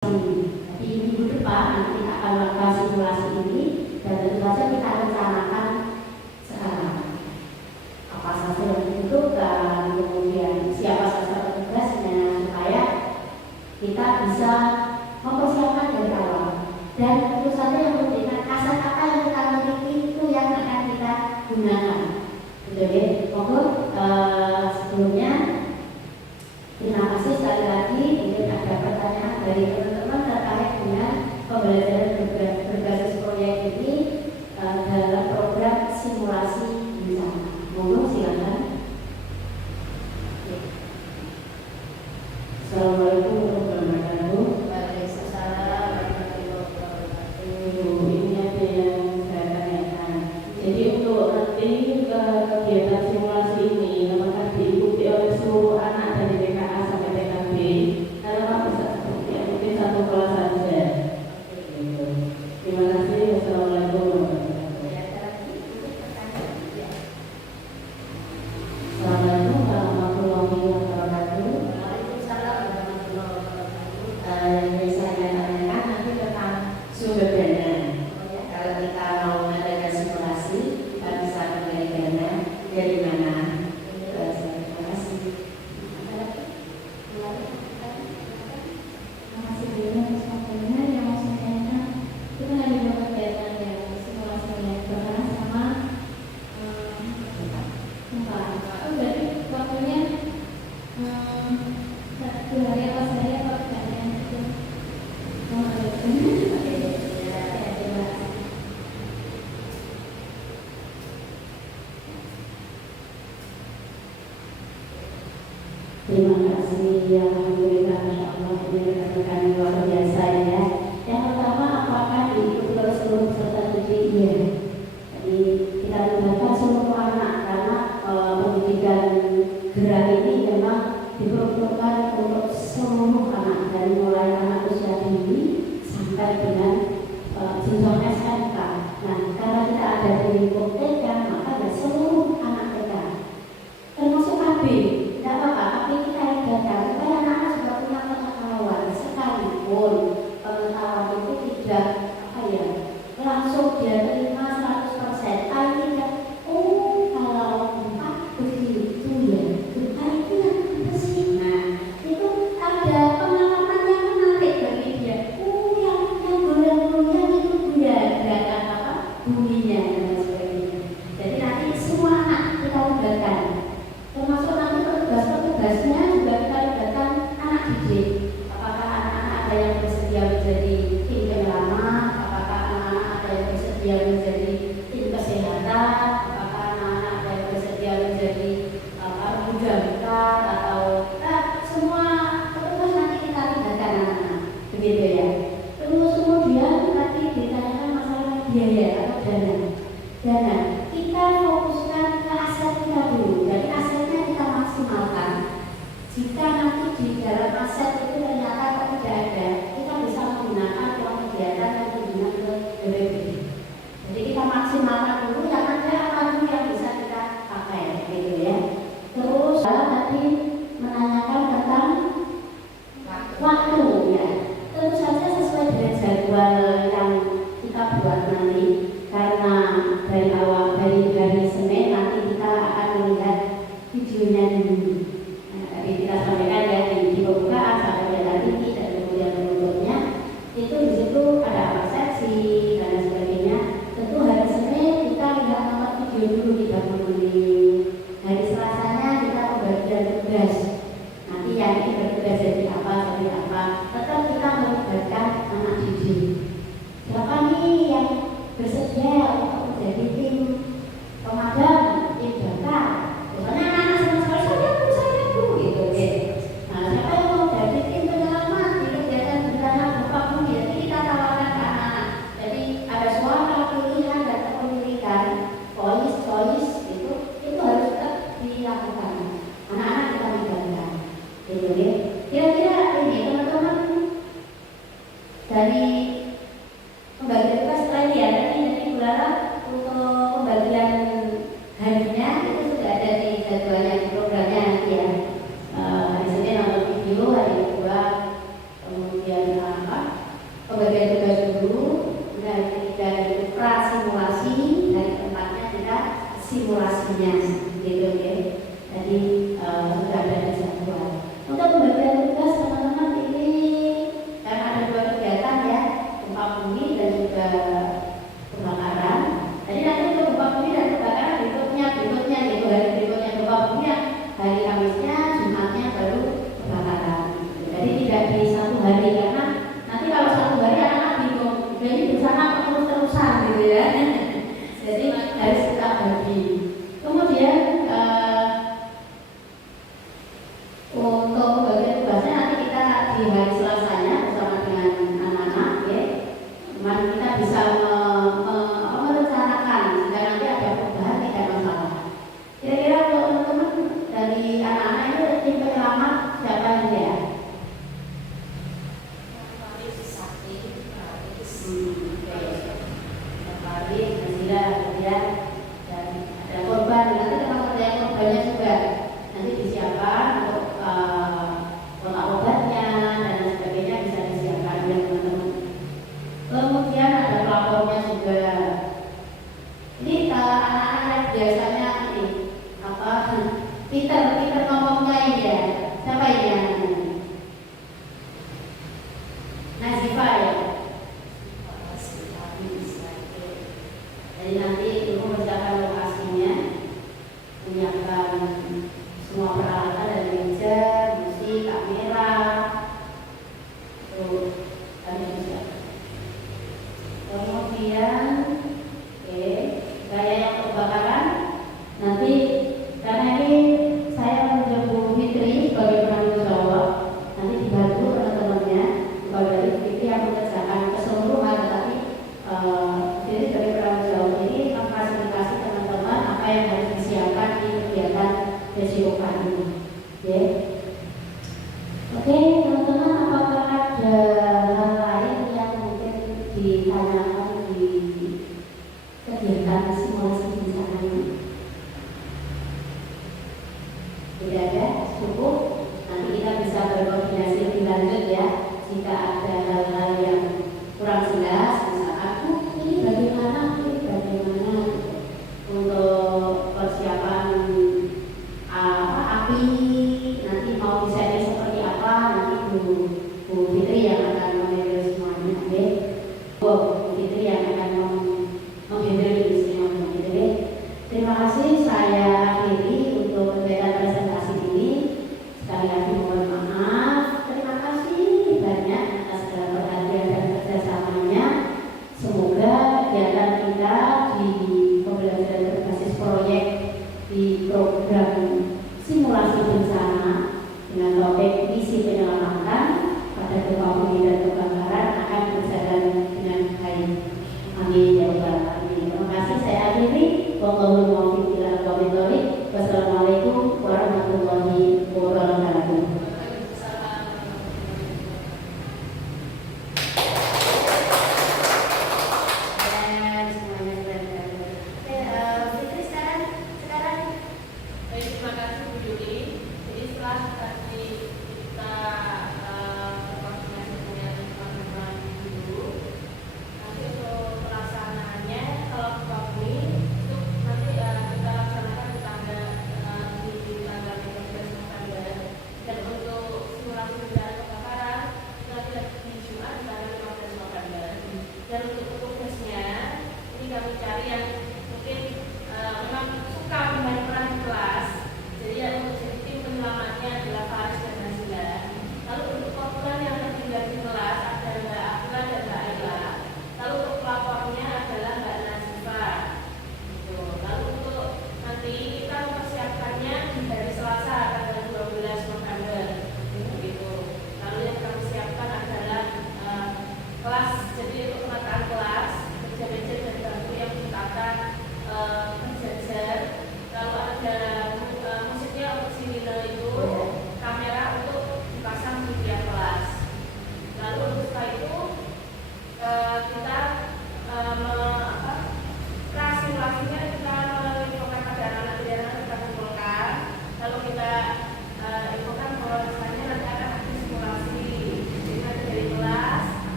Jadi minggu depan nanti kita akan melakukan simulasi ini dan tentu saja kita rencanakan sekarang apa saja yang dibutuhkan, kemudian siapa saja petugasnya supaya kita bisa mempersiapkan dari awal. Dan tentu saja yang memberikan aset apa yang kita miliki itu yang akan kita gunakan. Betul ya? Monggo sebelumnya terima kasih sekali lagi. Mungkin ada pertanyaan dari teman-teman terkait dengan pembelajaran berbasis proyek ini dalam program simulasi bencana. Monggo silakan. Assalamualaikum warahmatullahi wabarakatuh. Waalaikumsalam warahmatullahi wabarakatuh. Ini ada yang saya tanyakan. Jadi untuk nanti kegiatan simulasi ini apakah diikuti oleh seluruh anak dari TKA sampai TKB? Karena bisa seperti mungkin satu kelas saja. Terima kasih. Assalamualaikum warahmatullahi wabarakatuh. Assalamualaikum warahmatullahi wabarakatuh. Waalaikumsalam warahmatullahi wabarakatuh. Yang saya tanyakan nanti tentang sumber dana. Kalau kita mau mengadakan simulasi, kita bisa mencari dana dari mana? Terima kasih. Terima kasih ya, alhamdulillah, masya Allah, ini rekan-rekan luar biasa ya. Yang pertama, apakah diikuti oleh seluruh peserta didik? Iya. Jadi kita libatkan seluruh anak karena pendidikan gerak ini memang diperuntukkan untuk seluruh anak dari mulai anak usia dini sampai dengan jenjang SMK. Nah, karena kita ada di lingkup TK, maka ada seluruh anak TK, termasuk KB. Tidak apa-apa, tapi kita libatkan supaya anak-anak sudah punya pengetahuan sekalipun pengetahuan itu tidak langsung dia terima 100%. Tapi tidak, kalau Pak begitu ya, Pak itu yang bersih. Nah, itu ada pengalaman yang menarik bagi dia. Yang goyang-goyang itu gerakan apa? Bunyinya dan sebagainya. Jadi nanti semua anak kita libatkan. Termasuk nanti petugas-petugasnya juga kita libatkan anak didik. Apakah anak-anak ada yang bersedia menjadi tim penyelamat? Apakah anak-anak ada yang bersedia menjadi tim kesehatan? Apakah anak-anak ada yang bersedia menjadi regu damkar atau semua petugas nanti kita libatkan anak-anak, begitu ya. Terus kemudian nanti ditanyakan masalah biaya atau dana. Kita fokuskan ke aset kita dulu. Jadi asetnya kita maksimalkan. Jika nanti di dalam aset itu ternyata tidak ada, kita bisa menggunakan uang kegiatan yang diberikan ke BPBD. Jadi kita maksimalkan dulu yang ada apa dulu yang bisa kita pakai, gitu ya. Terus tadi menanyakan tentang waktu ya. Tentu saja sesuai dengan jadwal yang kita buat nanti. Karena dari awal dari Senin nanti kita akan melihat videonya dulu. Nah, tadi kita sampaikan ya di pembukaan sampai dengan tinggi dan kemudian penutupnya itu di situ ada apa seksi dan sebagainya. Tentu hari Senin kita lihat nonton video dulu 30 menit. Hari Selasanya kita pembagian tugas. Nanti yang ini bertugas jadi apa. Tetap kita melibatkan anak didik. Siapa nih yang bersedia untuk menjadi tim pemadam, tim damkar? Misalnya anak-anak sama sekali saya bu, gitu ya. Nah, siapa yang mau jadi tim penyelamat di kegiatan bencana gempa bumi? Jadi kita tawarkan ke anak-anak. Jadi ada suara pilihan dan kepemilikan, choice itu harus tetap dilakukan. Anak-anak kita libatkan, gitu ya. Kira-kira ini teman-teman dari pembagian tugas lain ya, nanti Bulara untuk pembagian harinya itu sudah ada di jadwalnya, di programnya nanti ya. Hari Senin nonton video, hari kedua kemudian apa pembagian tugas dulu, dari prasimulasi, dari tempatnya kita simulasinya, gitu ya. Jadi sudah ada jadwal. Untuk pembagian tugas teman-teman ini karena ada dua kegiatan ya, gempa bumi dan juga kebakaran. Jadi nanti untuk gempa bumi dan kebakaran berikutnya gitu, hari berikutnya gempa bumi hari Kamisnya, Jumatnya baru kebakaran. Jadi tidak di satu hari karena nanti kalau satu hari anak-anak bingung, jadi bersama terus-terusan gitu ya. Jadi harus kita bagi. Kemudian untuk bagian tugasnya nanti kita di hari Selasanya bersama dengan anak-anak ya. Mari kita bisa merencanakan jika nanti ada perubahan tidak masalah. Kira-kira untuk teman-teman dari anak-anak itu tim penyelamat siapa ini ya? Dan ada korban, nanti teman-teman yang korbannya juga nanti disiapkan untuk kotak obatnya dan sebagainya bisa disiapkan ya teman-teman. Kemudian ada pelapornya juga. Ini anak-anak biasanya ini apa? Peter ngomongnya ini ya. Siapa ini yang Nazifa ya? Jadi nanti ibu menyiapkan lokasinya, menyiapkan semua peralatan dari meja, musik, kamera, itu kami bisa. Kemudian, gaya yang kebakaran nanti karena ini saya menunjuk Bu Fitri sebagai penanggung jawab, nanti dibantu teman-temannya, kalau dari Fitri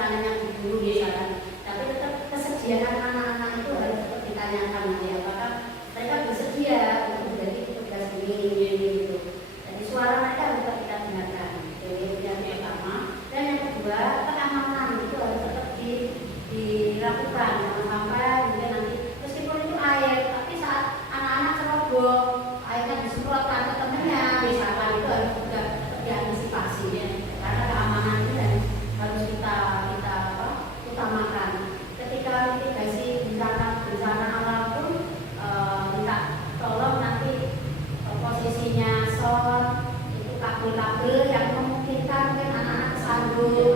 rencananya dulu misalkan, tapi tetap kesediaan anak-anak itu harus tetap ditanyakan nanti apakah mereka bersedia untuk menjadi petugas ini gitu. Jadi suara mereka harus tetap kita dengarkan. Jadi yang pertama, dan yang kedua keamanan itu harus tetap dilakukan, jangan sampai mungkin nanti meskipun itu air, tapi saat anak-anak ceroboh airnya disemprotkan ke temennya misalkan, itu harus juga diantisipasi ya. Karena keamanan itu dan harus kita utamakan. Ketika mitigasi bencana alam pun minta tolong nanti posisinya short itu kabel-kabel yang memungkinkan mungkin anak-anak kesandung